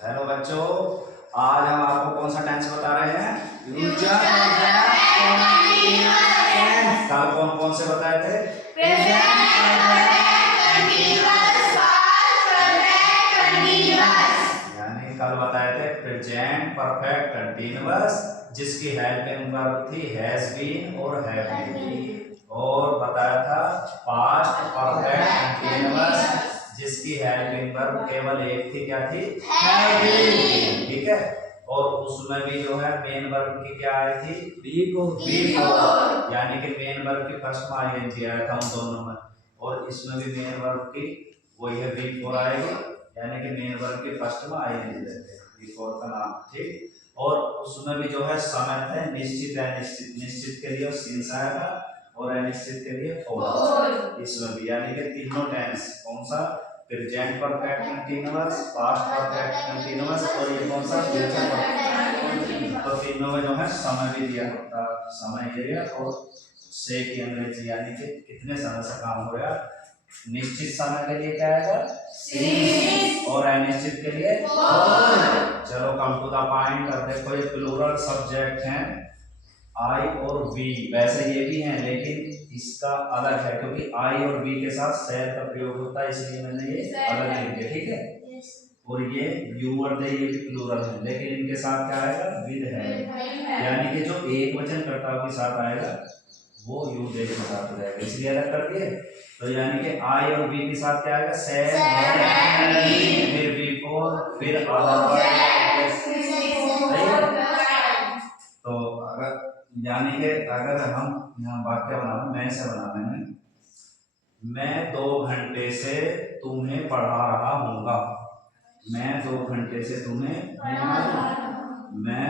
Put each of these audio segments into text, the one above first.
Hello बच्चों, आज हम आपको कौन सा टेंस बता रहे हैं? Future tense. कल कौन कौन से बताए थे? यानी कल बताए थे प्रेजेंट परफेक्ट कंटीन्यूअस जिसकी हेल्पिंग वर्ब थी हैज बीन और हैव बीन, और बताया था पास्ट परफेक्ट कंटीन्यूअस जिसकी हेल्पिंग वर्ब केवल एक थी, क्या थी? Have been. ठीक है, और उसमें भी जो है मेन वर्ब की क्या आई थी? बिफोर। यानी कि मेन वर्ब की फर्स्ट में आईएनजी आया था उन दोनों में, और इसमें भी मेन वर्ब की वही है बिफोर आएगी, यानी कि मेन वर्ब के फर्स्ट में आईएनजी रहते हैं बिफोर का नाम। ठीक, और उसमें भी जो है समय है निश्चित है, निश्चित के लिए सिंस आएगा और अनिश्चित के लिए फॉर। इसमें भी यानी कि तीनों टेंस कौन सा? Present perfect continuous, past perfect continuous और ये कौन सा? Future perfect. तो तीनों में जो है समय भी दिया होता, समय एरिया और से की अंग्रेजी, यानी कि कितने समय से काम हो रहा है। निश्चित समय के लिए क्या आएगा? सिंस, और अनिश्चित के लिए फॉर। चलो कम टू द पॉइंट। अब देखो ये प्लूरल सब्जेक्ट हैं आई और वी, वैसे ये भी हैं लेकिन इसका अलग है क्योंकि आई और वी के साथ शैल का प्रयोग होता है, इसलिए मैंने ये अलग लिख दिया। ठीक है, और ये यू और दे ये भी प्लूरल है लेकिन इनके साथ क्या आएगा? विद है, यानी कि जो एक वचन कर्ताओं के साथ आएगा वो यू दे के साथ हो जाएगा, इसलिए अलग कर दिए। तो यानी कि आई और वी के साथ क्या आएगा? शैल, फिर बिफोर, फिर अदरवाइज। सही है। तो अगर यानी कि अगर हम यहाँ वाक्य बनाना, मैं से बनाना है, मैं 2 घंटे से तुम्हें पढ़ा रहा हूँगा। मैं 2 घंटे से तुम्हें मैं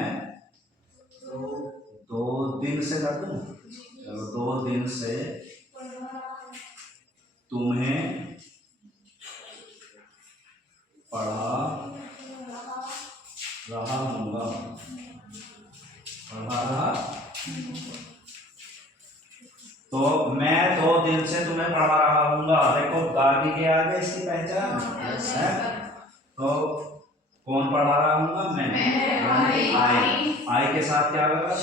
2 दिन से कर दूं। चलो 2 दिन से तुम्हें पढ़ा रहा हूँगा, पढ़ा रहा। तो मैं 2 दिन से तुम्हें पढ़ा रहा हूँगा, देखो गाड़ी के आगे इसकी पहचान है। तो कौन पढ़ा रहा हूँगा? मैं। आई के साथ क्या होगा?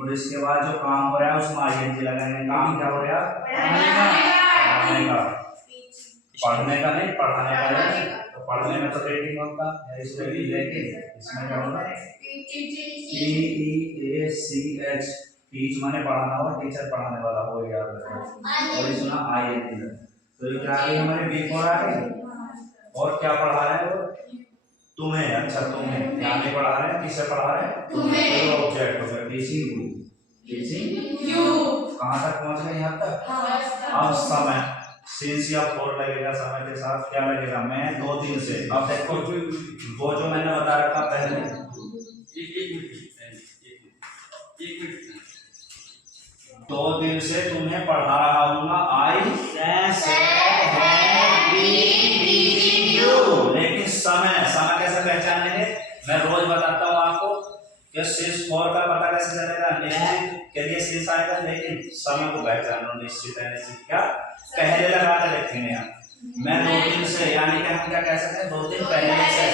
और इसके बाद जो काम हो रहा है उसमें आईएनजी लगाएंगे। काम क्या हो रहा है? पढ़ने का। पढ़ने का नहीं, पढ़ाने का है। तो पढ़ने में तो रीडिंग होता है, इसमें भी लेकिन इसमें क्या होगा? TEACH, टीच माने पढ़ाना हो, टीचर पढ़ाने वाला हो, याद रखो। और इसमें आईएनजी है, तो ये क्या आ गई हमारे? बिफोर आ गई। और क्या पढ़ा रहे हैं वो? तुम्हें। अच्छा तुम्हें क्या नहीं पढ़ा रहे हैं? किसे पढ़ा रहे हैं? तुम्हें। तो ऑब्जेक्ट हो गया टीचिंग यू, टीचिंग यू। कहाँ तक पहुँच गए? यहाँ तक। अब समय सिंस या फॉर लगेगा, समय के साथ क्या लगेगा? मैं 2 दिन से। अब देखो वो जो मैंने बता रखा पहले, एक मिनट 2 दिन से तुम्हें पढ़ा रहा हूँगा। आई लेकिन समय कैसे पहचान लेंगे? मैं रोज बताता हूँ आपको कि सिंस फॉर का पता कैसे चलेगा? निश्चित के लिए सिंस आएगा, लेकिन समय को पहचान लो। निश्चित है, निश्चित क्या पहले लगा के रखेंगे आप। मैं 2 दिन से, यानी कि हम क्या कह सकते हैं? 2 दिन पहले से,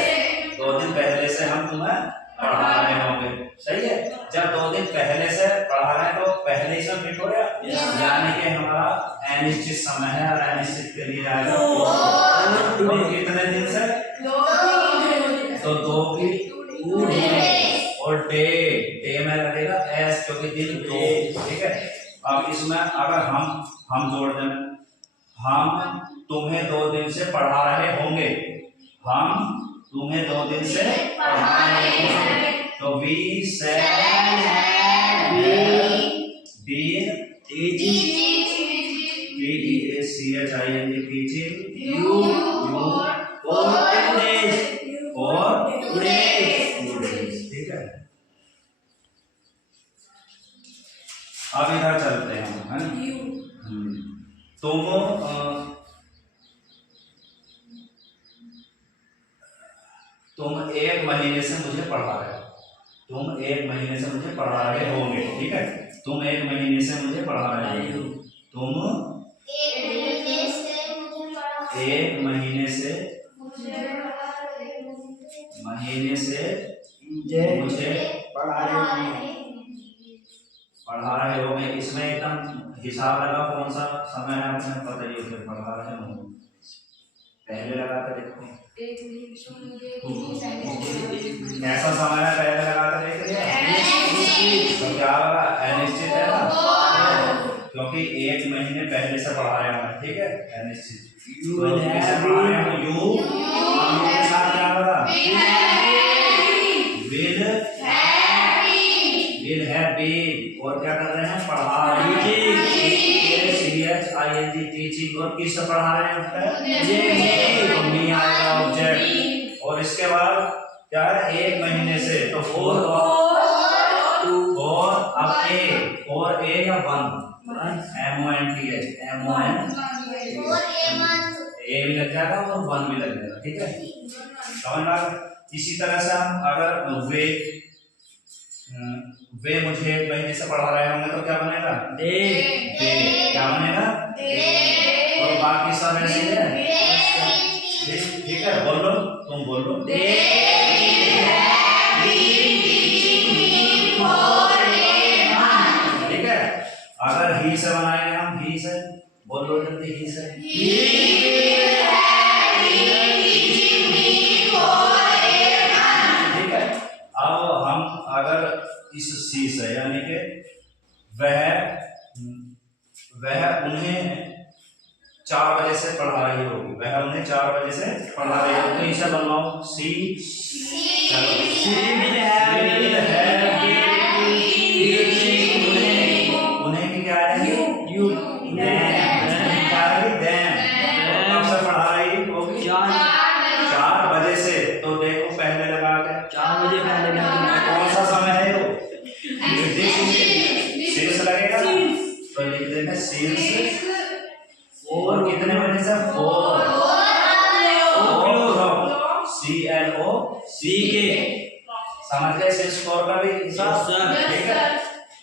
2 दिन पहले से हम तुम्हें पढ़ा रहे होंगे। सही है, जब 2 दिन पहले से पढ़ा रहे हैं तो पहले से फिट हो गया, यानी कि हमारा अनिश्चित समय है और अनिश्चित के लिए आएगा तो कितने दिन से? 2 तो 2 की 2 और डे में लगेगा एस क्योंकि दिन 2। ठीक है, अब इसमें अगर हम जोड़ दें, हम तुम्हें 2 दिन से पढ़ा रहे होंगे, हम तुम्हें 2 दिन से पढ़ा रहे होंगे, तो we shall have been teaching you for 2 days. ठीक है, अब इधर चलते हैं हम, है ना? तुम 1 महीने से मुझे पढ़ा रहे हो। तुम 1 महीने से मुझे पढ़ा रहे होंगे। ठीक है, तुम 1 महीने से मुझे पढ़ा रहे हो। तुम 1 महीने एक महीने से मुझे पढ़ा रहे हो। इसमें एकदम हिसाब लगा कौन सा समय है आपने पता ही है, पढ़ा रहे हो पहले लगा कर देखो कैसा समय है, पहले लगा कर देख लिया तो क्या होगा, अनिश्चित है ना, क्योंकि एक महीने पहले से पढ़ा रहे हैं, ठीक है, अनिश्चित यू के साथ क्या होगा, विल हैव बीन, और क्या कर रहे हैं, पढ़ा रहे हैं, टीचिंग, और किससे पढ़ा रहे हैं, तो मी आएगा ऑब्जेक्ट, और इसके बाद क्या है, एक महीने से, तो फोर और ए या वन, MONTH ए भी लग जाएगा और वन भी लग जाएगा, ठीक है, समझ में आ गया। इसी तरह से हम अगर वे मुझे एक महीने से पढ़ा रहे होंगे तो क्या बनेगा, दे, क्या बनेगा, और बाकी सब ऐसे है, ठीक है, बोल लो, तुम बोल लो, ठीक है। अगर ही से बनाएंगे हम, ही से बोल लो जल्दी, ही से, ठीक है। अब हम अगर इस सी से, यानी कि वह उन्हें 4 बजे से पढ़ा रही होगी, वह उन्हें 4 बजे से पढ़ा रही होगी, इसे बनवाओ सी, उन्हें की क्या आएगी, यू, कब से पढ़ा रही होगी, 4 बजे से, तो देखो पहले लगा के 4 बजे पहले लगा, कौन सा समय है वो, शीर्ष लगेगा, तो लिख देंगे शीर्ष, और कितने बजे से, 4 CLOCK, समझ गए, शीर्ष 4 का भी हिसाब, ठीक है,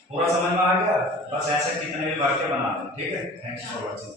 पूरा समझ में आ गया, बस ऐसे कितने भी वाक्य बना दें, ठीक है। Thanks for watching.